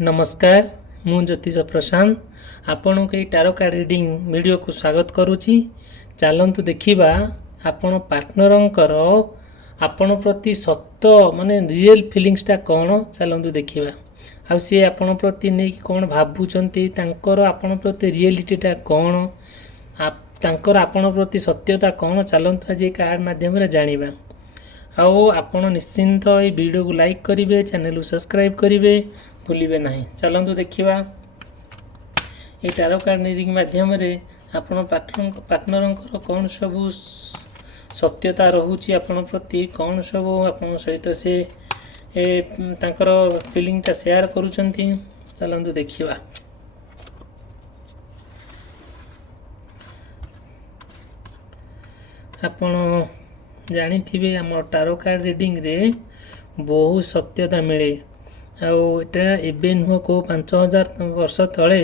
नमस्कार मु ज्योतिष प्रशांत आपण के टारो कार्ड रीडिंग वीडियो को स्वागत करुच्ची। चलतु देखा आपण पार्टनर आपण प्रति सत्य माने रियल फीलिंग्सटा कौन चलतु देखा आ सी आपण प्रति नहीं कौन भावुंट आपण प्रति रियलिटीटा कौन आपण प्रति सत्यता कौन चलतु आज कार्ड मध्यम जाना आओ आपण निश्चिंत ये वीडियो को लाइक करेंगे चैनल को सब्सक्राइब करेंगे भूलिए ना। चलतु देखा ये टारो कार्ड रीडिंग मध्यम आपण पार्टनर कौन सब सत्यता रोचे आपण प्रति कौन सब आपण सहित से तांकर फीलिंगटा शेयर करुचंती। चलतु देखा आपण जानी थे आम टारो कार्ड रीडिंग रे बहुत सत्यता मिले आटा एवं नुह को 5000 वर्ष तले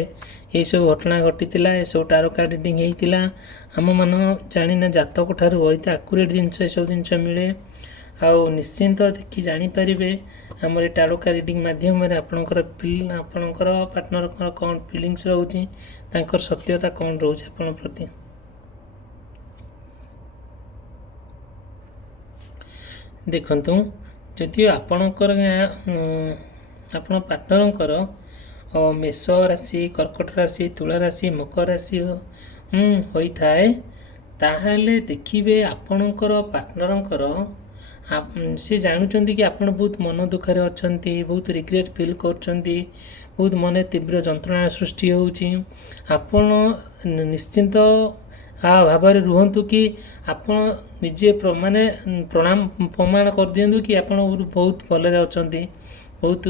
ये सब घटना घटी ये सब टारो कार्ड रीडिंग होता आम मान जाना जातक ठार बहुत आकुरेट जिनस सब जिन मिले आउ निश्चिंत देखी जानीपारे आम टारो कार्ड रीडिंग मध्यम आपणकर पार्टनर कौन फिलिंग्स रोचे सत्यता कौन रोचे आपण प्रति। देखंतु जदि आपणकर आपण पार्टनर मेष राशि कर्कट राशि तुला राशि मकर राशि होता है ताहले देखिए आपणकर पार्टनर से जानुचंती कि आपण बहुत मन दुखर अच्छा बहुत रिग्रेट फील कर बहुत मन तीव्र जंत्रणा सृष्टि होची आपण निश्चिंत भाव रुहतु कि आपण निजे माने प्रमाण कर दियंतु कि आपण बहुत भलरे अछंती बहुत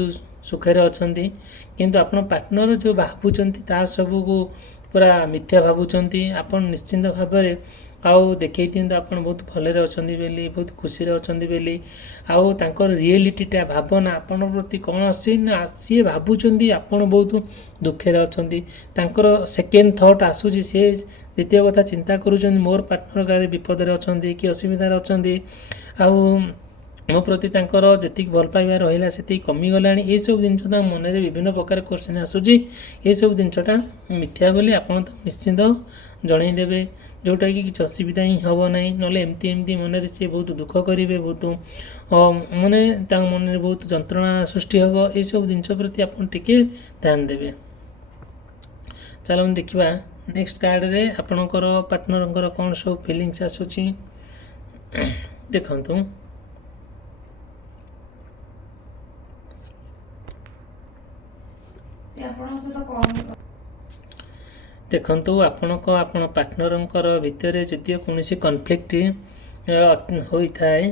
सुखरे अछंती किंतु आपण पार्टनर जो भावुचंती ता सब को पूरा मिथ्या भावुचंती आपण निश्चिंत भाव आउ देखई दियंतु आपण बहुत भलरे अछंती बेली बहुत खुशी रे अछंती बेली आउ तांकर रियलिटीटा भावना आपण प्रति कौन आसी ना सी भावुचंती आपण बहुत दुखे रे अछंती तांकर सेकेंड थॉट आसुची से द्वितीय कथा चिंता करुचंती मोर पार्टनर गारे विपद रे अछंती कि असुविधा रे अछंती आउ मो प्रति तांकर जति भल पाइबा रहिला सेति कमी गलानी ये सब जिनस मन में विभिन्न प्रकार क्वेश्चन आसूची ये सब जिनसटा मिथ्या बोली आपण निश्चिंत जनईदेवे जोटा कि किसी असुविधा ही हम ना ना एमती एमती मन में सी बहुत दुख करेंगे बहुत माने मन में बहुत जंत्रणा सृष्टि हम ये सब जिनस प्रति आप ध्यान देवे। चलो हम देखा नेक्स्ट कार्ड रे आपणकर पार्टनर कौन सब फिलिंग्स आसूची देखंतु। देखंतु आपण पार्टनर भितर जदि कौन कॉन्फ्लिक्ट होता है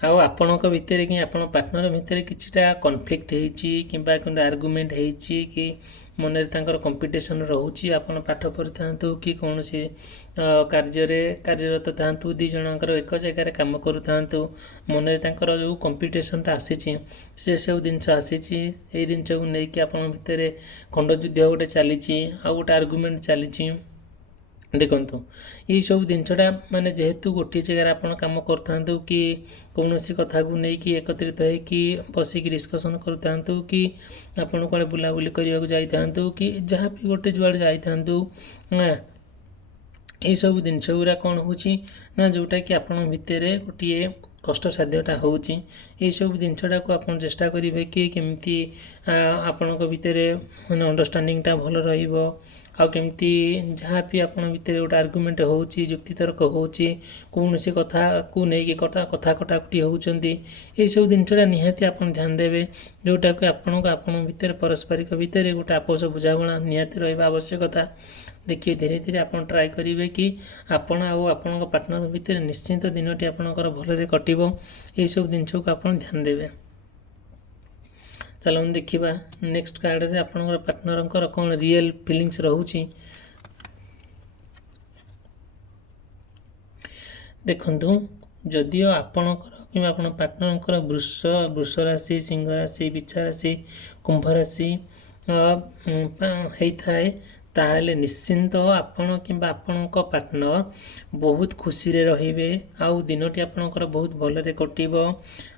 आपण भितर कि आप पार्टनर भितर किछिटा कॉन्फ्लिक्ट होती कि आर्गुमेंट होती कि मन में कंपटीशन रोचे आपण पाठ पढ़ी था कि कौन सी कार्यरत था दी जनकर एक जगह कम करूँ मन में जो कंपटीशनटा आसी से सब जिनस आसी जिन को लेकिन आप भितर खंडयुद्ध गोटे चली गोटे आर्गुमेंट चली देखंतु ये सब जिनसटा माने जेहेतु गोटे जगह आप कम कर कि कौन सी कथा को लेकिन एकत्रित होकर बसिक डिस्कसन करूँ कि आपड़ कड़े बुलाबुली करने जाइंतु कि जहाँ भी गोटे जुआड़े जाइंतु ये सब जिनस गुरा कौन हो जोटा कि आप भितर गोटे कष्ट साध्यटा होची ये सब जिनसटा को आप चेष्टा करेंगे कि केमती आपण भितर माने अंडरस्टैंडिंगटा भल रहिबो आ केमती जहाँ भी आप भितर गोटे आर्गुमेंट होची जुक्ति तर्क होची कौन सी कथा को लेकिन कथा कटाकटी होचंती ये सब जिनसटा निहाती आप ध्यान देवे जोटा कि आपण भितर पारस्परिक भितर गोटे आपस बुझाणा निहाती रहिबा आवश्यकता। देखिए धीरे धीरे आप ट्राए करेंगे कि आपण आपण पार्टनर भितर निश्चिंत दिनटी आपणकर भलरे कटिबो ये सब जिनस को आप ध्यान देवे। चलो हम देखा नेक्स्ट कार्ड रे आपणकर पार्टनर कौन रियल फीलिंग्स रोचे देखंतु जदियो आपणकर कि आपण पार्टनर वृष राशि सिंह राशि बिच्छा राशि कुंभ राशि होता है ତାହେଲେ ନିଶ୍ଚିନ୍ତ ଆପଣ କିମ୍ବା ଆପଣଙ୍କ ପାର୍ଟନର ବହୁତ ଖୁସିରେ ରହିବେ, ଆଉ ଦିନଟି ଆପଣଙ୍କର ବହୁତ ଭଲରେ କଟିବ,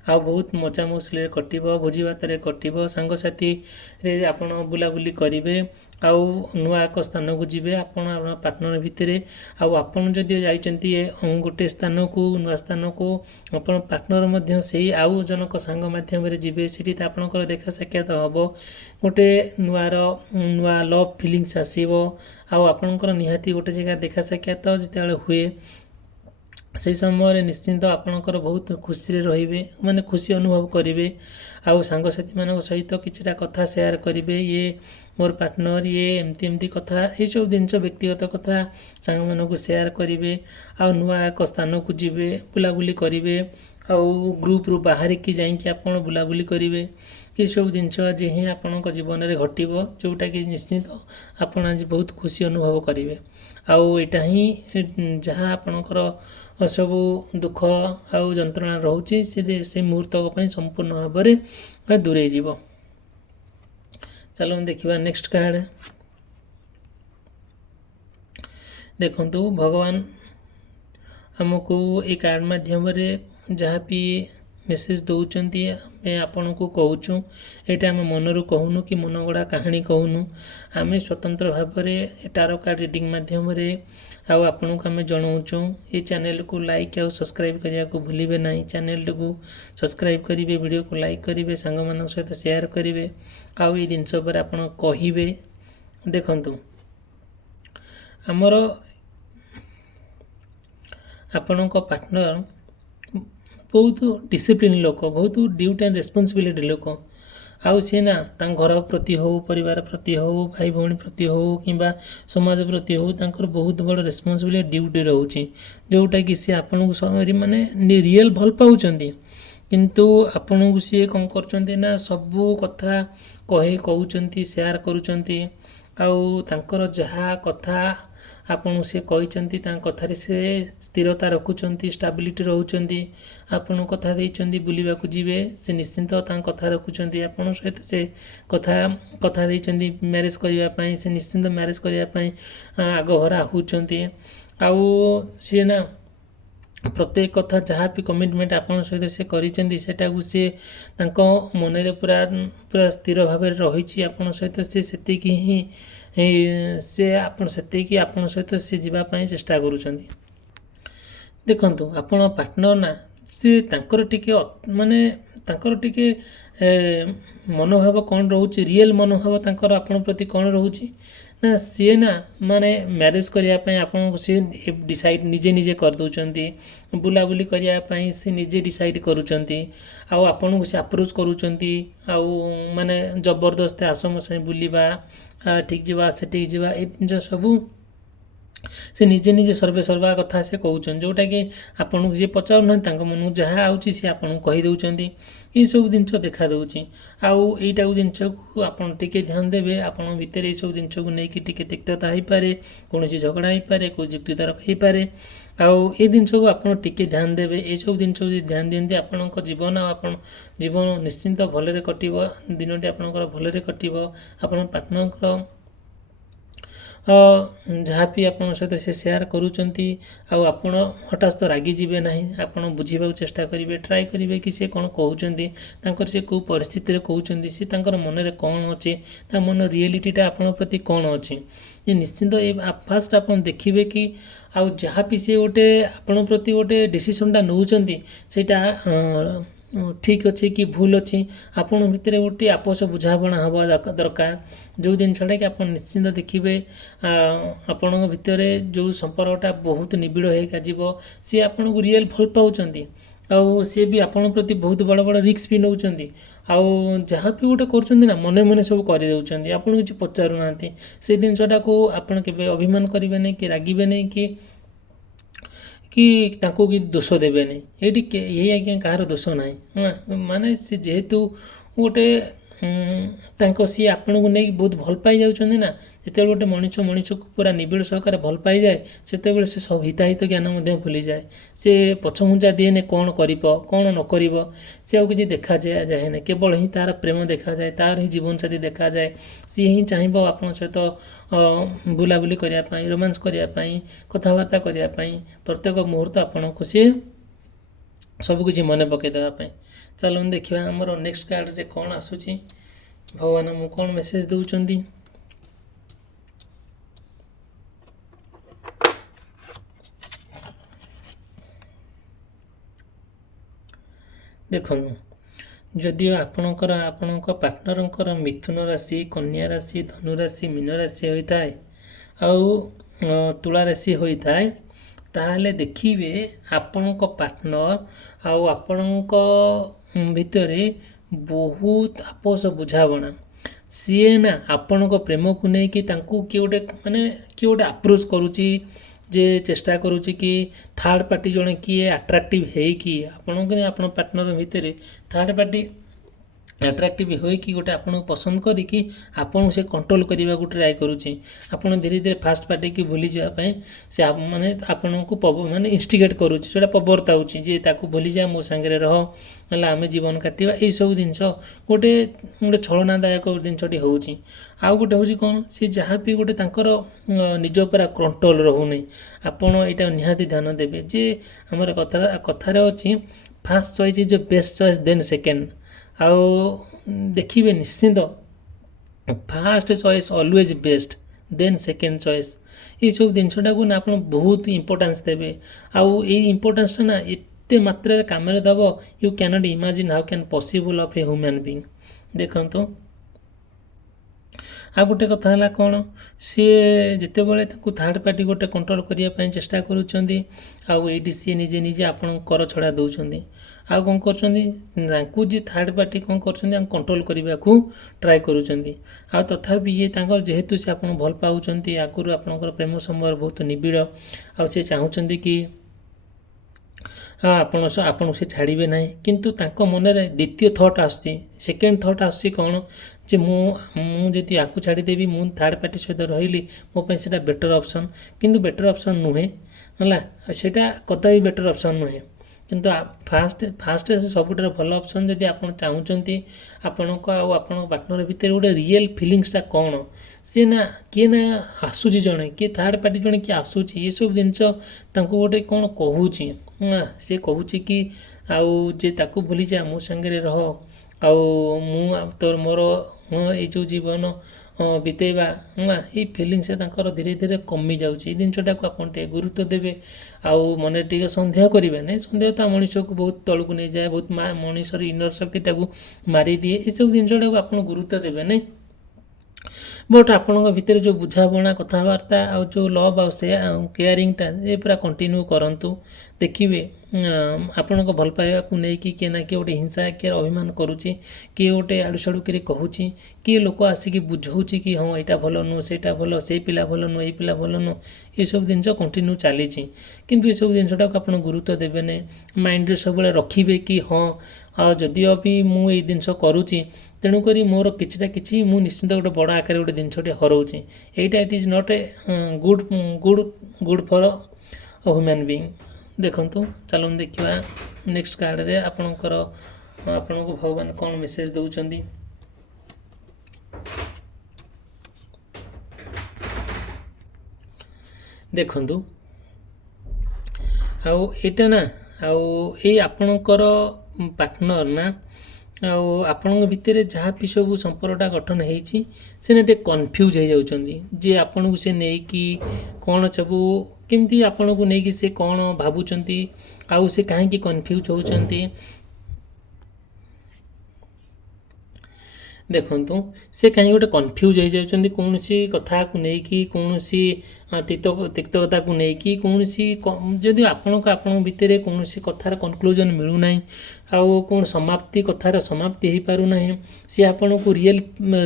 ଆଉ ବହୁତ ମଜାମସ୍ତିରେ କଟିବ, ଭୋଜି ଭାତରେ କଟିବ, ସାଙ୍ଗସାଥିରେ ଆପଣ ବୁଲାବୁଲି କରିବେ, ଆଉ ନୂଆ ଏକ ସ୍ଥାନକୁ ଯିବେ ଆପଣ ଆପଣଙ୍କ ପାର୍ଟନର ଭିତରେ। ଆଉ ଆପଣ ଯଦି ଯାଇଛନ୍ତି ଗୋଟେ ସ୍ଥାନକୁ, ନୂଆ ସ୍ଥାନକୁ, ଆପଣ ପାର୍ଟନର ମଧ୍ୟ ସେଇ ଆଉ ଜଣଙ୍କ ସାଙ୍ଗ ମାଧ୍ୟମରେ ଯିବେ, ସେଠି ତ ଆପଣଙ୍କର ଦେଖା ସାକ୍ଷାତ ହେବ, ଗୋଟେ ନୂଆ ଲଭ୍ ଫିଲିଙ୍ଗସ୍ ଆସିବ। ଆଉ ଆପଣଙ୍କର ନିହାତି ଗୋଟେ ଜାଗା ଦେଖା ସାକ୍ଷାତ ଯେତେବେଳେ ହୁଏ, ସେହି ସମୟରେ ନିଶ୍ଚିନ୍ତ ଆପଣଙ୍କର ବହୁତ ଖୁସିରେ ରହିବେ, ମାନେ ଖୁସି ଅନୁଭବ କରିବେ। ଆଉ ସାଙ୍ଗସାଥିମାନଙ୍କ ସହିତ କିଛିଟା କଥା ସେୟାର କରିବେ, ଇଏ ମୋର ପାର୍ଟନର, ଇଏ ଏମିତି ଏମିତି କଥା, ଏଇସବୁ ଜିନିଷ ବ୍ୟକ୍ତିଗତ କଥା ସାଙ୍ଗମାନଙ୍କୁ ସେୟାର କରିବେ। ଆଉ ନୂଆ ଏକ ସ୍ଥାନକୁ ଯିବେ, ବୁଲାବୁଲି କରିବେ, ଆଉ ଗ୍ରୁପରୁ ବାହାରିକି ଯାଇକି ଆପଣ ବୁଲାବୁଲି କରିବେ। ଏସବୁ ଜିନିଷ ଆଜି ହିଁ ଆପଣଙ୍କ ଜୀବନରେ ଘଟିବ, ଯେଉଁଟାକି ନିଶ୍ଚିନ୍ତ ଆପଣ ଆଜି ବହୁତ ଖୁସି ଅନୁଭବ କରିବେ। ଆଉ ଏଇଟା ହିଁ ଯାହା ଆପଣଙ୍କର ସବୁ ଦୁଃଖ ଆଉ ଯନ୍ତ୍ରଣା ରହୁଛି ସେ ମୁହୂର୍ତ୍ତକ ପାଇଁ ସମ୍ପୂର୍ଣ୍ଣ ଭାବରେ ଦୂରେଇ ଯିବ। ଚାଲନ୍ତୁ ଦେଖିବା ନେକ୍ସଟ କାର୍ଡ଼। ଦେଖନ୍ତୁ, ଭଗବାନ ଆମକୁ ଏ କାର୍ଡ଼ ମାଧ୍ୟମରେ ଯାହା ବି ମେସେଜ ଦେଉଛନ୍ତି ଆମେ ଆପଣଙ୍କୁ କହୁଛୁ। ଏଇଟା ଆମେ ମନରୁ କହୁନୁ କି ମନ ଗଢ଼ା କାହାଣୀ କହୁନୁ, ଆମେ ସ୍ୱତନ୍ତ୍ର ଭାବରେ ଟାରୋ କାର୍ଡ଼ ରିଡ଼ିଂ ମାଧ୍ୟମରେ ଆଉ ଆପଣଙ୍କୁ ଆମେ ଜଣାଉଛୁ। ଏ ଚ୍ୟାନେଲକୁ ଲାଇକ୍ ଆଉ ସବସ୍କ୍ରାଇବ୍ କରିବାକୁ ଭୁଲିବେ ନାହିଁ। ଚ୍ୟାନେଲଟିକୁ ସବସ୍କ୍ରାଇବ୍ କରିବେ, ଭିଡ଼ିଓକୁ ଲାଇକ୍ କରିବେ, ସାଙ୍ଗମାନଙ୍କ ସହିତ ସେୟାର କରିବେ, ଆଉ ଏ ଜିନିଷ ଉପରେ ଆପଣ କହିବେ। ଦେଖନ୍ତୁ, ଆମର ଆପଣଙ୍କ ପାର୍ଟନର ବହୁତ ଡିସିପ୍ଲିନ୍ ଲୋକ, ବହୁତ ଡ୍ୟୁଟି ଆଣ୍ଡ ରେସ୍ପନ୍ସିବିଲିଟି ଲୋକ। ଆଉ ସିଏ ନା ତାଙ୍କ ଘର ପ୍ରତି ହେଉ, ପରିବାର ପ୍ରତି ହେଉ, ଭାଇ ଭଉଣୀ ପ୍ରତି ହେଉ, କିମ୍ବା ସମାଜ ପ୍ରତି ହେଉ, ତାଙ୍କର ବହୁତ ବଡ଼ ରେସ୍ପନ୍ସିବିଲିଟି ଡ୍ୟୁଟି ରହୁଛି, ଯେଉଁଟାକି ସିଏ ଆପଣଙ୍କୁ ମାନେ ରିଏଲ୍ ଭଲ ପାଉଛନ୍ତି। କିନ୍ତୁ ଆପଣଙ୍କୁ ସିଏ କ'ଣ କରୁଛନ୍ତି ନା ସବୁ କଥା କହୁଛନ୍ତି, ସେୟାର କରୁଛନ୍ତି। ଆଉ ତାଙ୍କର ଯାହା କଥା ଆପଣଙ୍କୁ ସେ କହିଛନ୍ତି, ତାଙ୍କ କଥାରେ ସେ ସ୍ଥିରତା ରଖୁଛନ୍ତି, ଷ୍ଟାବିଲିଟି ରହୁଛନ୍ତି। ଆପଣଙ୍କୁ କଥା ଦେଇଛନ୍ତି ବୁଲିବାକୁ ଯିବେ, ସେ ନିଶ୍ଚିନ୍ତ ତାଙ୍କ କଥା ରଖୁଛନ୍ତି। ଆପଣଙ୍କ ସହିତ ସେ କଥା ଦେଇଛନ୍ତି ମ୍ୟାରେଜ୍ କରିବା ପାଇଁ, ସେ ନିଶ୍ଚିନ୍ତ ମ୍ୟାରେଜ୍ କରିବା ପାଇଁ ଆଗଭରା ହେଉଛନ୍ତି। ଆଉ ସିଏ ନା ପ୍ରତ୍ୟେକ କଥା ଯାହା ବି କମିଟମେଣ୍ଟ ଆପଣଙ୍କ ସହିତ ସେ କରିଛନ୍ତି, ସେଟାକୁ ସେ ତାଙ୍କ ମନରେ ପୁରା ସ୍ଥିର ଭାବରେ ରହିଛି ଆପଣଙ୍କ ସହିତ। ସେ ସେତିକି ହିଁ ଆପଣଙ୍କ ସହିତ ସେ ଯିବା ପାଇଁ ଚେଷ୍ଟା କରୁଛନ୍ତି। ଦେଖନ୍ତୁ, ଆପଣ ପାର୍ଟନର ନା ସେ ତାଙ୍କର ଟିକେ ମନୋଭାବ କ'ଣ ରହୁଛି, ରିଏଲ୍ ମନୋଭାବ ତାଙ୍କର ଆପଣଙ୍କ ପ୍ରତି କ'ଣ ରହୁଛି ନା, ସିଏ ନା ମାନେ ମ୍ୟାରେଜ୍ କରିବା ପାଇଁ ଆପଣଙ୍କୁ ସିଏ ନିଜେ କରିଦେଉଛନ୍ତି। ବୁଲାବୁଲି କରିବା ପାଇଁ ସେ ନିଜେ ଡିସାଇଡ଼୍ କରୁଛନ୍ତି। ଆଉ ଆପଣଙ୍କୁ ସେ ଆପ୍ରୋଚ୍ କରୁଛନ୍ତି, ଆଉ ମାନେ ଜବରଦସ୍ତି ଆସ ମୋ ସାଙ୍ଗେ ବୁଲିବା, ଠିକ୍ ଯିବା, ସେଠିକି ଯିବା, ଏ ଜିନିଷ ସବୁ ସେ ନିଜେ ସର୍ବେ ସର୍ବା କଥା ସେ କହୁଛନ୍ତି, ଯେଉଁଟାକି ଆପଣଙ୍କୁ ଯିଏ ପଚାରୁନାହାନ୍ତି, ତାଙ୍କ ମନକୁ ଯାହା ଆଉଛି ସେ ଆପଣଙ୍କୁ କହିଦେଉଛନ୍ତି। ଏଇସବୁ ଜିନିଷ ଦେଖାଦେଉଛି। ଆଉ ଏଇଟାକୁ ଜିନିଷକୁ ଆପଣ ଟିକେ ଧ୍ୟାନ ଦେବେ। ଆପଣଙ୍କ ଭିତରେ ଏଇସବୁ ଜିନିଷକୁ ନେଇକି ଟିକେ ତିକ୍ତତା ହେଇପାରେ, କୌଣସି ଝଗଡ଼ା ହେଇପାରେ, କେଉଁ ଯୁକ୍ତିତର୍କ ହେଇପାରେ। ଆଉ ଏ ଜିନିଷକୁ ଆପଣ ଟିକେ ଧ୍ୟାନ ଦେବେ। ଏଇସବୁ ଜିନିଷକୁ ଯଦି ଧ୍ୟାନ ଦିଅନ୍ତି, ଆପଣଙ୍କ ଜୀବନ ନିଶ୍ଚିନ୍ତ ଭଲରେ କଟିବ। ଦିନଟି ଆପଣଙ୍କର ଭଲରେ କଟିବ। ଆପଣଙ୍କ ପାର୍ଟନରଙ୍କର ଯାହା ବି ଆପଣଙ୍କ ସହିତ ସେ ସେୟାର କରୁଛନ୍ତି, ଆଉ ଆପଣ ହଠାତ୍ ରାଗିଯିବେ ନାହିଁ। ଆପଣ ବୁଝିବାକୁ ଚେଷ୍ଟା କରିବେ, ଟ୍ରାଏ କରିବେ କି ସେ କ'ଣ କହୁଛନ୍ତି, ତାଙ୍କର ସେ କେଉଁ ପରିସ୍ଥିତିରେ କହୁଛନ୍ତି, ସେ ତାଙ୍କର ମନରେ କ'ଣ ଅଛି, ତା ମନ ରିଏଲିଟିଟା ଆପଣଙ୍କ ପ୍ରତି କ'ଣ ଅଛି। ନିଶ୍ଚିନ୍ତ ଫାଷ୍ଟ ଆପଣ ଦେଖିବେ କି ଆଉ ଯାହା ବି ସେ ଆପଣଙ୍କ ପ୍ରତି ଗୋଟେ ଡିସିସନ୍ଟା ନେଉଛନ୍ତି, ସେଇଟା ଠିକ୍ ଅଛି କି ଭୁଲ ଅଛି। ଆପଣଙ୍କ ଭିତରେ ଗୋଟିଏ ଆପୋଷ ବୁଝାମଣା ହେବା ଦରକାର, ଯେଉଁ ଜିନିଷଟା କି ଆପଣ ନିଶ୍ଚିନ୍ତ ଦେଖିବେ ଆପଣଙ୍କ ଭିତରେ ଯେଉଁ ସମ୍ପର୍କଟା ବହୁତ ନିବିଡ଼ ହେଇକା ଯିବ। ସିଏ ଆପଣଙ୍କୁ ରିଏଲ୍ ଭଲ ପାଉଛନ୍ତି, ଆଉ ସିଏ ବି ଆପଣଙ୍କ ପ୍ରତି ବହୁତ ବଡ଼ ବଡ଼ ରିସ୍କ ବି ନେଉଛନ୍ତି। ଆଉ ଯାହା ବି ଗୋଟେ କରୁଛନ୍ତି ନା, ମନେ ମନେ ସବୁ କରିଦେଉଛନ୍ତି, ଆପଣ କିଛି ପଚାରୁନାହାନ୍ତି। ସେ ଜିନିଷଟାକୁ ଆପଣ କେବେ ଅଭିମାନ କରିବେନି, କି ରାଗିବେନି, କି ତାଙ୍କୁ କି ଦୋଷ ଦେବେନି। ଏଇଠି ଆଜ୍ଞା କାହାର ଦୋଷ ନାହିଁ। ମାନେ ସେ ଯେହେତୁ ଗୋଟେ ତାଙ୍କ ସିଏ ଆପଣଙ୍କୁ ନେଇକି ବହୁତ ଭଲ ପାଇଯାଉଛନ୍ତି ନା। ଯେତେବେଳେ ଗୋଟେ ମଣିଷକୁ ପୁରା ନିବିଡ଼ ସହକାରେ ଭଲ ପାଇଯାଏ ସେତେବେଳେ ସେ ସବୁ ହିତାହିତ ଜ୍ଞାନ ମଧ୍ୟ ଭୁଲିଯାଏ। ସେ ପଛଘୁଞ୍ଚା ଦିଏନି କ'ଣ କରିବ କ'ଣ ନ କରିବ, ସେ ଆଉ କିଛି ଦେଖାଯାଏ ନାହିଁ। କେବଳ ହିଁ ତା'ର ପ୍ରେମ ଦେଖାଯାଏ, ତା'ର ହିଁ ଜୀବନସାଥୀ ଦେଖାଯାଏ। ସିଏ ହିଁ ଚାହିଁବ ଆପଣଙ୍କ ସହିତ ବୁଲାବୁଲି କରିବା ପାଇଁ, ରୋମାନ୍ସ କରିବା ପାଇଁ, କଥାବାର୍ତ୍ତା କରିବା ପାଇଁ, ପ୍ରତ୍ୟେକ ମୁହୂର୍ତ୍ତ ଆପଣଙ୍କୁ ସିଏ ସବୁକିଛି ମନେ ପକାଇ ଦେବା ପାଇଁ। ଚାଲନ୍ତୁ ଦେଖିବା ଆମର ନେକ୍ସଟ କାର୍ଡ଼ରେ କ'ଣ ଆସୁଛି, ଭଗବାନ ଆମକୁ କ'ଣ ମେସେଜ ଦେଉଛନ୍ତି। ଦେଖନ୍ତୁ, ଯଦିଓ ଆପଣଙ୍କ ପାର୍ଟନରଙ୍କର ମିଥୁନ ରାଶି, କନ୍ୟା ରାଶି, ଧନୁ ରାଶି, ମୀନ ରାଶି ହୋଇଥାଏ ଆଉ ତୁଳା ରାଶି ହୋଇଥାଏ, ତାହେଲେ ଦେଖିବେ ଆପଣଙ୍କ ପାର୍ଟନର ଆଉ ଆପଣଙ୍କ ଭିତରେ ବହୁତ ଆପୋଷ ବୁଝାବଣା। ସିଏ ନା ଆପଣଙ୍କ ପ୍ରେମକୁ ନେଇକି ତାଙ୍କୁ କିଏ ଗୋଟେ ଆପ୍ରୋଚ୍ କରୁଛି, ଯେ ଚେଷ୍ଟା କରୁଛି କି ଥାର୍ଡ଼ ପାର୍ଟି ଜଣେ କିଏ ଆଟ୍ରାକ୍ଟିଭ୍ ହେଇକି ଆପଣଙ୍କ ପାର୍ଟନର ଭିତରେ ଥାର୍ଡ଼ ପାର୍ଟି ଆଟ୍ରାକ୍ଟିଭ୍ ହୋଇକି ଗୋଟେ ଆପଣଙ୍କୁ ପସନ୍ଦ କରିକି ଆପଣଙ୍କୁ ସେ କଣ୍ଟ୍ରୋଲ୍ କରିବାକୁ ଟ୍ରାଏ କରୁଛି। ଆପଣ ଧୀରେ ଧୀରେ ଫାଷ୍ଟ ପାର୍ଟିକି ଭୁଲିଯିବା ପାଇଁ ସେ ଆପଣଙ୍କୁ ଇନଷ୍ଟିଗେଟ୍ କରୁଛି, ସେଇଟା ପ୍ରବର୍ତ୍ତାଉଛି ଯେ ତାକୁ ଭୁଲିଯା, ମୋ ସାଙ୍ଗରେ ରହ, ନହେଲେ ଆମେ ଜୀବନ କାଟିବା। ଏଇସବୁ ଜିନିଷ ଗୋଟେ ଛଳନାଦାୟକ ଜିନିଷଟି ହେଉଛି। ଆଉ ଗୋଟେ ହେଉଛି କ'ଣ, ସେ ଯାହା ବି ଗୋଟେ ତାଙ୍କର ନିଜ ଉପରେ କଣ୍ଟ୍ରୋଲ୍ ରହୁନି। ଆପଣ ଏଇଟା ନିହାତି ଧ୍ୟାନ ଦେବେ ଯେ ଆମର କଥାରେ ଅଛି, first choice is best choice then second. ଆଉ ଦେଖିବେ ନିଶ୍ଚିନ୍ତ ଫାର୍ଷ୍ଟ ଚଏସ୍ ଅଲୱେଜ୍ ବେଷ୍ଟ ଦେନ୍ ସେକେଣ୍ଡ ଚଏସ୍। ଏଇସବୁ ଜିନିଷଟାକୁ ନା ଆପଣ ବହୁତ ଇମ୍ପୋର୍ଟାନ୍ସ ଦେବେ। ଆଉ ଏଇ ଇମ୍ପୋର୍ଟାନ୍ସଟା ନା ଏତେ ମାତ୍ରାରେ କାମରେ ଦେବ, you can't imagine how can possible of a human being. ଦେଖନ୍ତୁ, ଆଉ ଗୋଟେ କଥା ହେଲା କ'ଣ, ସିଏ ଯେତେବେଳେ ତାକୁ ଥାର୍ଡ଼ ପାର୍ଟି ଗୋଟେ କଣ୍ଟ୍ରୋଲ୍ କରିବା ପାଇଁ ଚେଷ୍ଟା କରୁଛନ୍ତି, ଆଉ ଏଇଠି ସିଏ ନିଜେ ଆପଣଙ୍କୁ କର ଛଡ଼ା ଦେଉଛନ୍ତି। ଆଉ କ'ଣ କରୁଛନ୍ତି, ତାଙ୍କୁ ଯିଏ ଥାର୍ଡ଼ ପାର୍ଟି କ'ଣ କରୁଛନ୍ତି, ତାଙ୍କୁ କଣ୍ଟ୍ରୋଲ୍ କରିବାକୁ ଟ୍ରାଏ କରୁଛନ୍ତି। ଆଉ ତଥାପି ଇଏ ତାଙ୍କର ଯେହେତୁ ସେ ଆପଣଙ୍କୁ ଭଲ ପାଉଛନ୍ତି, ଆଗରୁ ଆପଣଙ୍କର ପ୍ରେମ ସମ୍ପର୍କ ବହୁତ ନିବିଡ଼, ଆଉ ସେ ଚାହୁଁଛନ୍ତି କି ଆପଣଙ୍କୁ ସେ ଛାଡ଼ିବେ ନାହିଁ। କିନ୍ତୁ ତାଙ୍କ ମନରେ ଦ୍ୱିତୀୟ ଥଟ୍ ଆସୁଛି, ସେକେଣ୍ଡ ଥଟ୍ ଆସୁଛି କ'ଣ, ଯେ ମୁଁ ଯଦି ଆକୁ ଛାଡ଼ିଦେବି, ମୁଁ ଥାର୍ଡ଼ ପାର୍ଟି ସହିତ ରହିଲି, ମୋ ପାଇଁ ସେଇଟା ବେଟର୍ ଅପସନ୍। କିନ୍ତୁ ବେଟର୍ ଅପସନ୍ ନୁହେଁ, ହେଲା, ସେଇଟା କଦାପି ବେଟର୍ ଅପସନ୍ ନୁହେଁ। କିନ୍ତୁ ଫାଷ୍ଟ ସବୁଠାରୁ ଭଲ ଅପସନ୍, ଯଦି ଆପଣ ଚାହୁଁଛନ୍ତି ଆପଣଙ୍କ ଆଉ ଆପଣଙ୍କ ପାର୍ଟନର ଭିତରେ ଗୋଟେ ରିଏଲ୍ ଫିଲିଙ୍ଗସଟା କ'ଣ, କିଏ ନା ଆସୁଛି, ଜଣେ କିଏ ଥାର୍ଡ଼ ପାର୍ଟି ଜଣେ କିଏ ଆସୁଛି, ଏସବୁ ଜିନିଷ ତାଙ୍କୁ ଗୋଟେ କ'ଣ କହୁଛି। ସେ କହୁଛି କି ଆଉ ଯେ ତାକୁ ଭୁଲିଯା, ମୋ ସାଙ୍ଗରେ ରହ, ଆଉ ମୋର ଏଇ ଯେଉଁ ଜୀବନ ବିତେଇବା, ଏଇ ଫିଲିଙ୍ଗସ୍ ତାଙ୍କର ଧୀରେ ଧୀରେ କମିଯାଉଛି। ଏଇ ଜିନିଷଟାକୁ ଆପଣ ଟିକେ ଗୁରୁତ୍ୱ ଦେବେ। ଆଉ ମନରେ ଟିକେ ସନ୍ଦେହ କରିବେ ନାହିଁ। ସନ୍ଦେହ ତ ମଣିଷକୁ ବହୁତ ତଳକୁ ନେଇଯାଏ, ବହୁତ ମଣିଷର ଇନର ଶକ୍ତିଟାକୁ ମାରିଦିଏ। ଏସବୁ ଜିନିଷଟାକୁ ଆପଣ ଗୁରୁତ୍ୱ ଦେବେ ନାହିଁ। ବଟ୍ ଆପଣଙ୍କ ଭିତରେ ଯେଉଁ ବୁଝାବଣା, କଥାବାର୍ତ୍ତା ଆଉ ଯେଉଁ ଲଭ୍ ଆଉ କେୟାରିଂଟା ଏ ପୁରା କଣ୍ଟିନ୍ୟୁ କରନ୍ତୁ। ଦେଖିବେ ଆପଣଙ୍କ ଭଲ ପାଇବାକୁ ନେଇକି କିଏ ନା କିଏ ଗୋଟେ ହିଂସା, କିଏ ଅଭିମାନ କରୁଛି, କିଏ ଗୋଟେ ଆଡ଼ୁ ସାଡ଼ୁ କରି କହୁଛି, କିଏ ଲୋକ ଆସିକି ବୁଝଉଛି କି ହଁ ଏଇଟା ଭଲ ନୁହଁ, ସେଇଟା ଭଲ, ସେଇ ପିଲା ଭଲ ନୁହଁ, ଏଇ ପିଲା ଭଲ ନୁହଁ। ଏସବୁ ଜିନିଷ କଣ୍ଟିନ୍ୟୁ ଚାଲିଛି। କିନ୍ତୁ ଏସବୁ ଜିନିଷଟାକୁ ଆପଣ ଗୁରୁତ୍ୱ ଦେବେନି। ମାଇଣ୍ଡରେ ସବୁବେଳେ ରଖିବେ କି ହଁ, ଆଉ ଯଦିଓ ବି ମୁଁ ଏଇ ଜିନିଷ କରୁଛି, ତେଣୁକରି ମୋର କିଛିଟା କିଛି ମୁଁ ନିଶ୍ଚିନ୍ତ ଗୋଟେ ବଡ଼ ଆକାରରେ ଗୋଟେ ଜିନିଷଟେ ହରାଉଛି। ଏଇଟା it is not a good for human being. ଦେଖନ୍ତୁ, ଚାଲନ୍ତୁ ଦେଖିବା ନେକ୍ସଟ କାର୍ଡ଼ରେ ଆପଣଙ୍କୁ ଭଗବାନ କ'ଣ ମେସେଜ ଦେଉଛନ୍ତି। ଦେଖନ୍ତୁ, ଆଉ ଏଇଟା ନା, ଆଉ ଏଇ ଆପଣଙ୍କର ପାର୍ଟନର ନା, ଆଉ ଆପଣଙ୍କ ଭିତରେ ଯାହା ବି ସବୁ ସମ୍ପର୍କଟା ଗଠନ ହେଇଛି, ସେଟା ଟିକେ କନଫ୍ୟୁଜ୍ ହେଇଯାଉଛନ୍ତି ଯେ ଆପଣଙ୍କୁ ସେ ନେଇକି କ'ଣ ସବୁ, କେମିତି ଆପଣଙ୍କୁ ନେଇକି ସେ କ'ଣ ଭାବୁଛନ୍ତି, ଆଉ ସେ କାହିଁକି କନଫ୍ୟୁଜ୍ ହେଉଛନ୍ତି। ଦେଖନ୍ତୁ, ସେ କାହିଁକି ଗୋଟେ କନଫ୍ୟୁଜ୍ ହେଇଯାଉଛନ୍ତି କୌଣସି କଥାକୁ ନେଇକି, କୌଣସି ତିକ୍ତକତାକୁ ନେଇକି କୌଣସି ଯଦି ଆପଣଙ୍କ ଭିତରେ କୌଣସି କଥାର କନକ୍ଲୁଜନ୍ ମିଳୁନାହିଁ ଆଉ କ'ଣ କଥାର ସମାପ୍ତି ହେଇପାରୁନାହିଁ ସିଏ ଆପଣଙ୍କୁ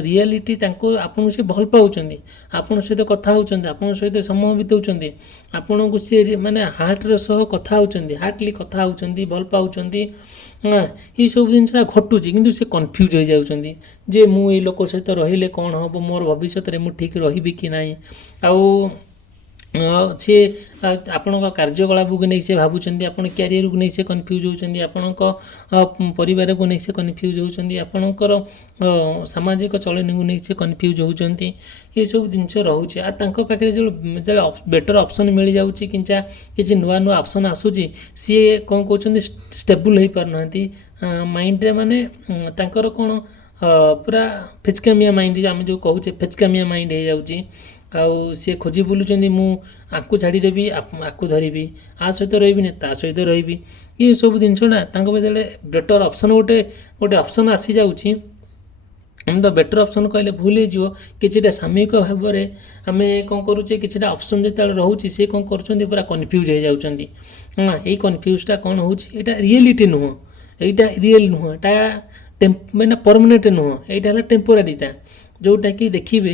ରିଆଲିଟି ଆପଣଙ୍କୁ ସେ ଭଲ ପାଉଛନ୍ତି ଆପଣଙ୍କ ସହିତ କଥା ହେଉଛନ୍ତି ଆପଣଙ୍କ ସହିତ ସମୟ ବିତାଉଛନ୍ତି ଆପଣଙ୍କୁ ସେ ମାନେ ହାର୍ଟର ସହ କଥା ହାର୍ଟଲି କଥା ହେଉଛନ୍ତି ଭଲ ପାଉଛନ୍ତି ଏଇସବୁ ଜିନିଷଟା ଘଟୁଛି କିନ୍ତୁ ସେ କନଫ୍ୟୁଜ୍ ହୋଇଯାଉଛନ୍ତି ଯେ ମୁଁ ଏଇ ଲୋକ ସହିତ ରହିଲେ କ'ଣ ହେବ ମୋର ଭବିଷ୍ୟତରେ ମୁଁ ଠିକ୍ ରହିବି କି ନାହିଁ ଆଉ ସିଏ ଆପଣଙ୍କ କାର୍ଯ୍ୟକଳାପକୁ ନେଇ ସେ ଭାବୁଛନ୍ତି ଆପଣ କ୍ୟାରିୟରକୁ ନେଇ ସେ କନଫ୍ୟୁଜ୍ ହେଉଛନ୍ତି ଆପଣଙ୍କ ପରିବାରକୁ ନେଇ ସେ କନଫ୍ୟୁଜ୍ ହେଉଛନ୍ତି ଆପଣଙ୍କର ସାମାଜିକ ଚଳନୀକୁ ନେଇ ସେ କନଫ୍ୟୁଜ୍ ହେଉଛନ୍ତି ଏସବୁ ଜିନିଷ ରହୁଛି ଆଉ ତାଙ୍କ ପାଖରେ ଯେତେବେଳେ ବେଟର୍ ଅପସନ୍ ମିଳିଯାଉଛି କିଛି ନୂଆ ଅପସନ୍ ଆସୁଛି ସିଏ କ'ଣ କହୁଛନ୍ତି ଷ୍ଟେବୁଲ୍ ହୋଇପାରୁନାହାନ୍ତି ମାଇଣ୍ଡରେ ମାନେ ତାଙ୍କର କ'ଣ ପୁରା ଫେଚକାମିଆ ମାଇଣ୍ଡ ଆମେ ଯେଉଁ କହୁଛେ ଫେଚକାମିଆ ମାଇଣ୍ଡ ହେଇଯାଉଛି ଆଉ ସିଏ ଖୋଜି ବୁଲୁଛନ୍ତି ମୁଁ ଆକୁ ଛାଡ଼ିଦେବି ଆକୁ ଧରିବି ଆ ସହିତ ରହିବିନି ତା ସହିତ ରହିବି ଏସବୁ ଜିନିଷଟା ତାଙ୍କ ଯେତେବେଳେ ବେଟର୍ ଅପସନ୍ ଗୋଟେ ଅପସନ୍ ଆସିଯାଉଛି ଆମେ ତ ବେଟର୍ ଅପସନ୍ କହିଲେ ଭୁଲ ହେଇଯିବ କିଛିଟା ସାମୟିକ ଭାବରେ ଆମେ କ'ଣ କରୁଛେ କିଛିଟା ଅପସନ୍ ଯେତେବେଳେ ରହୁଛି ସେ କ'ଣ କରୁଛନ୍ତି ପୁରା କନଫ୍ୟୁଜ୍ ହେଇଯାଉଛନ୍ତି ଏଇ କନଫ୍ୟୁଜ୍ଟା କ'ଣ ହେଉଛି ଏଇଟା ରିଏଲିଟି ନୁହଁ ଏଇଟା ରିଏଲ୍ ନୁହଁ ଏଇଟା ମାନେ ପରମାନେଣ୍ଟ ନୁହଁ ଏଇଟା ହେଲା ଟେମ୍ପୋରାରୀଟା ଯେଉଁଟାକି ଦେଖିବେ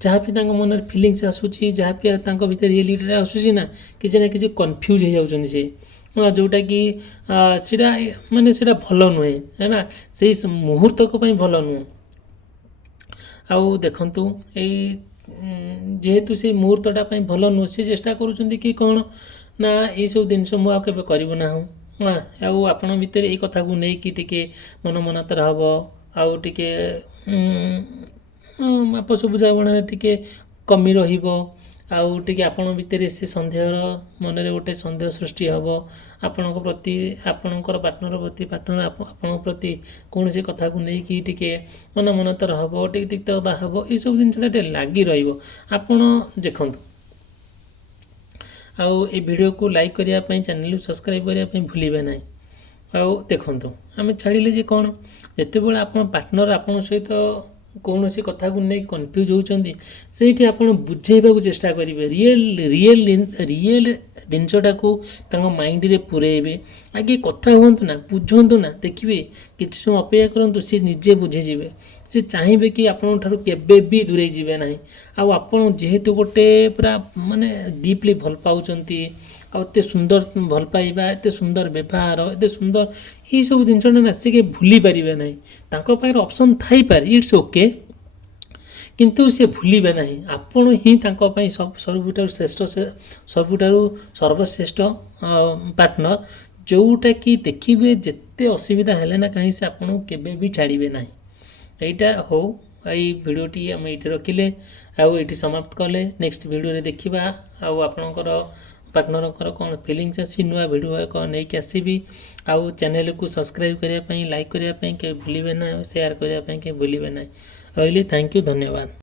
ଯାହା ବି ତାଙ୍କ ମନରେ ଫିଲିଙ୍ଗସ୍ ଆସୁଛି ଯାହା ବି ତାଙ୍କ ଭିତରେ ରିଏଲିଟିଟା ଆସୁଛି ନା କିଛି କନଫ୍ୟୁଜ୍ ହେଇଯାଉଛନ୍ତି ସେ ଯେଉଁଟାକି ସେଇଟା ଭଲ ନୁହେଁ ହେଲା ସେଇ ମୁହୂର୍ତ୍ତକ ପାଇଁ ଭଲ ନୁହେଁ ଆଉ ଦେଖନ୍ତୁ ଯେହେତୁ ସେଇ ମୁହୂର୍ତ୍ତଟା ପାଇଁ ଭଲ ନୁହେଁ ସେ ଚେଷ୍ଟା କରୁଛନ୍ତି କି କ'ଣ ନା ଏଇସବୁ ଜିନିଷ ମୁଁ ଆଉ କେବେ କରିବୁ ନାହିଁ ଆଉ ଆପଣଙ୍କ ଭିତରେ ଏଇ କଥାକୁ ନେଇକି ଟିକେ ମନମନାନ୍ତର ହେବ ଆଉ ଟିକେ ଆପୋଷ ବୁଝାମଣାରେ ଟିକେ କମି ରହିବ ଆଉ ଟିକେ ଆପଣଙ୍କ ଭିତରେ ସେ ମନରେ ଗୋଟେ ସନ୍ଦେହ ସୃଷ୍ଟି ହେବ ଆପଣଙ୍କ ପ୍ରତି ଆପଣଙ୍କର ପାର୍ଟନର ଆପଣଙ୍କ ପ୍ରତି କୌଣସି କଥାକୁ ନେଇକି ଟିକେ ମନମନାନ୍ତର ହେବ ଟିକେ ତିକ୍ତତା ହେବ ଏସବୁ ଜିନିଷଟା ଟିକେ ଲାଗି ରହିବ ଆପଣ ଦେଖନ୍ତୁ ଆଉ এই ଭିଡ଼ିଓକୁ ଲାଇକ୍ କରିବା ପାଇଁ ଚ୍ୟାନେଲକୁ ସବସ୍କ୍ରାଇବ୍ କରିବା ପାଇଁ ଭୁଲିବେ ନାହିଁ ଆଉ ଦେଖନ୍ତୁ ଆମେ ଛାଡ଼ିଲେ ଯେ କ'ଣ ଯେତେବେଳେ ଆପଣ ପାର୍ଟନର ଆପଣଙ୍କ ସହିତ କୌଣସି କଥାକୁ ନେଇ କନଫ୍ୟୁଜ୍ ହେଉଛନ୍ତି ସେଇଠି ଆପଣ ବୁଝେଇବାକୁ ଚେଷ୍ଟା କରିବେ ରିଏଲ୍ ଜିନିଷଟାକୁ ତାଙ୍କ ମାଇଣ୍ଡରେ ପୁରେଇବେ ଆଗେ କଥା ହୁଅନ୍ତୁ ନା ବୁଝନ୍ତୁ ନା ଦେଖିବେ କିଛି ସମୟ ଅପେକ୍ଷା କରନ୍ତୁ ସେ ନିଜେ ବୁଝିଯିବେ ସେ ଚାହିଁବେ କି ଆପଣଙ୍କ ଠାରୁ କେବେ ବି ଦୂରେଇ ଯିବେ ନାହିଁ ଆଉ ଆପଣ ଯେହେତୁ ଗୋଟେ ପୁରା ମାନେ ଡିପ୍ଲି ଭଲ ପାଉଛନ୍ତି ଆଉ ଏତେ ସୁନ୍ଦର ଭଲ ପାଇବା ଏତେ ସୁନ୍ଦର ବ୍ୟବହାର ଏତେ ସୁନ୍ଦର ଏଇସବୁ ଜିନିଷଟା ନା ସେ କେହି ଭୁଲି ପାରିବେ ନାହିଁ ତାଙ୍କ ପାଖରେ ଅପସନ୍ ଥାଇପାରେ ଇଟ୍ସ ଓକେ କିନ୍ତୁ ସେ ଭୁଲିବେ ନାହିଁ ଆପଣ ହିଁ ତାଙ୍କ ପାଇଁ ସବୁଠାରୁ ସର୍ବଶ୍ରେଷ୍ଠ ପାର୍ଟନର ଯେଉଁଟାକି ଦେଖିବେ ଯେତେ ଅସୁବିଧା ହେଲେ ନା କାହିଁ ସେ ଆପଣଙ୍କୁ କେବେ ବି ଛାଡ଼ିବେ ନାହିଁ ଏଇଟା ହଉ ଏଇ ଭିଡ଼ିଓଟି ଆମେ ଏଇଠି ରଖିଲେ ଆଉ ଏଇଠି ସମାପ୍ତ କଲେ ନେକ୍ସଟ ଭିଡ଼ିଓରେ ଦେଖିବା ଆଉ ଆପଣଙ୍କର ପାର୍ଟନରଙ୍କର କ'ଣ ଫିଲିଙ୍ଗସ୍ ଅଛି ନୂଆ ଭିଡ଼ିଓ ଏକ ନେଇକି ଆସିବି ଆଉ ଚ୍ୟାନେଲକୁ ସବସ୍କ୍ରାଇବ୍ କରିବା ପାଇଁ ଲାଇକ୍ କରିବା ପାଇଁ କେବେ ଭୁଲିବେ ନାହିଁ ଆଉ ସେୟାର କରିବା ପାଇଁ କେବେ ଭୁଲିବେ ନାହିଁ ରହିଲି ଥ୍ୟାଙ୍କ ୟୁ ଧନ୍ୟବାଦ।